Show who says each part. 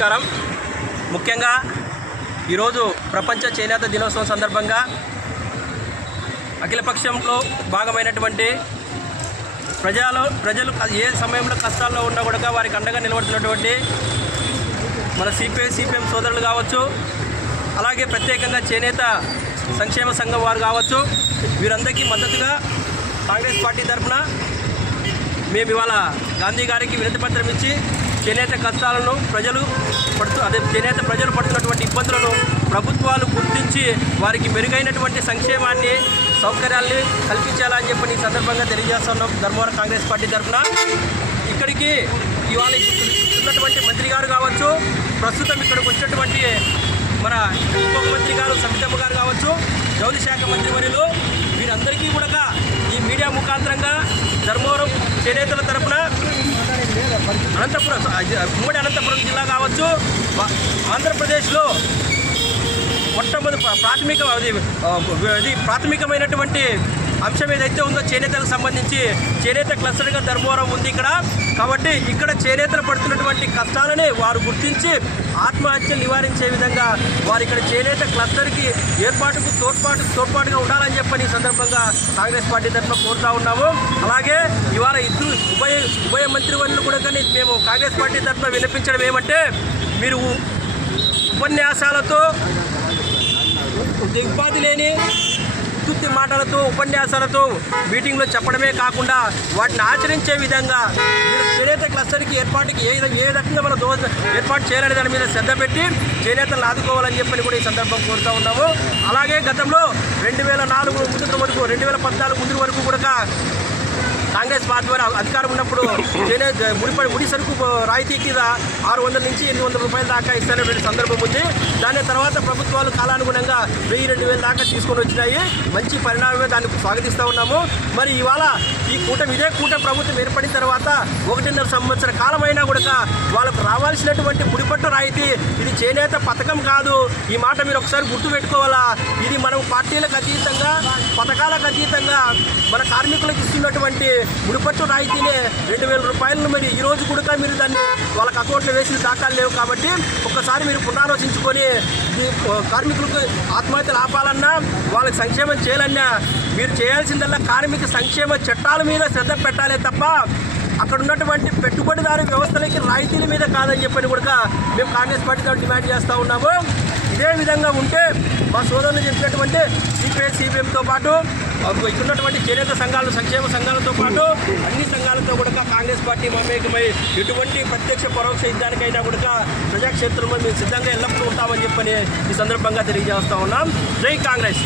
Speaker 1: నమస్కారం. ముఖ్యంగా ఈరోజు ప్రపంచ చేనేత దినోత్సవం సందర్భంగా అఖిలపక్షంలో భాగమైనటువంటి ప్రజలు ప్రజలు ఏ సమయంలో కష్టాల్లో ఉన్నా కూడా వారికి అండగా నిలబడుతున్నటువంటి మన సిపిఐ సిపిఎం సోదరులు కావచ్చు అలాగే ప్రత్యేకంగా చేనేత సంక్షేమ సంఘం వారు కావచ్చు వీరందరికీ మద్దతుగా కాంగ్రెస్ పార్టీ తరఫున మేము ఇవాళ గాంధీ గారికి వినతి పత్రం ఇచ్చి చేనేత కష్టాలను ప్రజలు పడుతూ అదే చేనేత ప్రజలు పడుతున్నటువంటి ఇబ్బందులను ప్రభుత్వాలు గుర్తించి వారికి మెరుగైనటువంటి సంక్షేమాన్ని సౌకర్యాల్ని కల్పించాలని చెప్పి ఈ సందర్భంగా తెలియజేస్తున్నాం ధర్మవరం కాంగ్రెస్ పార్టీ తరఫున. ఇక్కడికి ఇవాళ ఉన్నటువంటి మంత్రి గారు కావచ్చు ప్రస్తుతం ఇక్కడికి వచ్చినటువంటి మన ఉప ముఖ్యమంత్రి గారు సబితమ్మ గారు కావచ్చు జౌలి శాఖ మంత్రి వర్యులు వీరందరికీ కూడా ఈ మీడియా ముఖాంతరంగా ధర్మవరం చేనేతల తరపున అనంతపురం ఉమ్మడి అనంతపురం జిల్లా కావచ్చు ఆంధ్రప్రదేశ్లో మొట్టమొదటి ప్రాథమిక అది అది ప్రాథమికమైనటువంటి అంశం ఏదైతే ఉందో చేనేతలకు సంబంధించి చేనేత క్లస్టర్గా ధర్మవరం ఉంది ఇక్కడ. కాబట్టి ఇక్కడ చేనేతలు పడుతున్నటువంటి కష్టాలని వారు గుర్తించి ఆత్మహత్యలు నివారించే విధంగా వారు ఇక్కడ చేనేత క్లస్టర్కి ఏర్పాటుకు తోడ్పాటు తోడ్పాటుగా ఉండాలని చెప్పని ఈ సందర్భంగా కాంగ్రెస్ పార్టీ తరఫున కోరుతా ఉన్నాము. అలాగే ఇవాళ ఇద్దరు ఉభయ ఉభయ మంత్రివర్యులు కూడా కానీ మేము కాంగ్రెస్ పార్టీ తరఫున వినిపించడం ఏమంటే మీరు ఉపన్యాసాలతో దిగ్బాతి లేని ఉత్తుత్తి మాటలతో ఉపన్యాసాలతో మీటింగ్లో చెప్పడమే కాకుండా వాటిని ఆచరించే విధంగా చేనేత క్లస్టర్కి ఏర్పాటుకి ఏ విధంగా- ఏ రకంగా మనం దో ఏర్పాటు చేయాలనే దాని మీద శ్రద్ధ పెట్టి చేనేతలను ఆదుకోవాలని చెప్పని కూడా ఈ సందర్భం కోరుతూ ఉన్నాము. అలాగే గతంలో రెండు వేల నాలుగు ముందు వరకు రెండు వేల పద్నాలుగు ముందు వరకు కూడా కాంగ్రెస్ పార్టీ వారు అధికారం ఉన్నప్పుడు ముడిపడి ముడి సరుకు రాయితీ కింద ఆరు వందల నుంచి ఎనిమిది వందల రూపాయల దాకా ఇస్తున్నటువంటి సందర్భం ఉంది. దాని తర్వాత ప్రభుత్వాలు కాలానుగుణంగా వెయ్యి రెండు వేల దాకా తీసుకొని వచ్చినాయి. మంచి పరిణామమే దాన్ని స్వాగతిస్తూ ఉన్నాము. మరి ఇవాళ ఈ కూటమి ఇదే కూటమి ప్రభుత్వం ఏర్పడిన తర్వాత ఒకటిన్నర సంవత్సర కాలమైనా కూడా వాళ్ళకు రావాల్సినటువంటి ముడిపట్టు రాయితీ ఇది చేనేత పథకం కాదు. ఈ మాట మీరు ఒకసారి గుర్తుపెట్టుకోవాలా ఇది మనం పార్టీలకు అతీతంగా పథకాలకు అతీతంగా మన కార్మికులకు ఇస్తున్నటువంటి ముడిపట్టు రాయితీనే రెండు వేల రూపాయలను మరి ఈ రోజు కూడా మీరు దాన్ని వాళ్ళకి అకౌంట్లో వేసిన దాఖలు లేవు కాబట్టి ఒక్కసారి మీరు పునరాలోచించుకొని కార్మికులకు ఆత్మహత్యలు ఆపాలన్నా వాళ్ళకి సంక్షేమం చేయాలన్నా మీరు చేయాల్సిందల్లా కార్మిక సంక్షేమ చట్టాల మీద శ్రద్ధ పెట్టాలే తప్ప అక్కడ ఉన్నటువంటి పెట్టుబడిదారు వ్యవస్థలకి రాయితీల మీద కాదని చెప్పని కూడా మేము కాంగ్రెస్ పార్టీతో డిమాండ్ చేస్తూ ఉన్నాము. ఇదే విధంగా ఉంటే మా సోదరులు చెప్పినటువంటి సిపిఐ సిపిఎంతో పాటు ఇక్కడున్నటువంటి చేనేత సంఘాలు సంక్షేమ సంఘాలతో పాటు అన్ని సంఘాలతో కూడా కాంగ్రెస్ పార్టీ మమేకమై ఎటువంటి ప్రత్యక్ష పరోక్ష యుద్ధానికైనా కూడా ప్రజాక్షేత్రంలో మేము సిద్ధంగా ఎల్లప్పుడూ ఉంటామని చెప్పని ఈ సందర్భంగా తెలియజేస్తా ఉన్నాం. జై కాంగ్రెస్!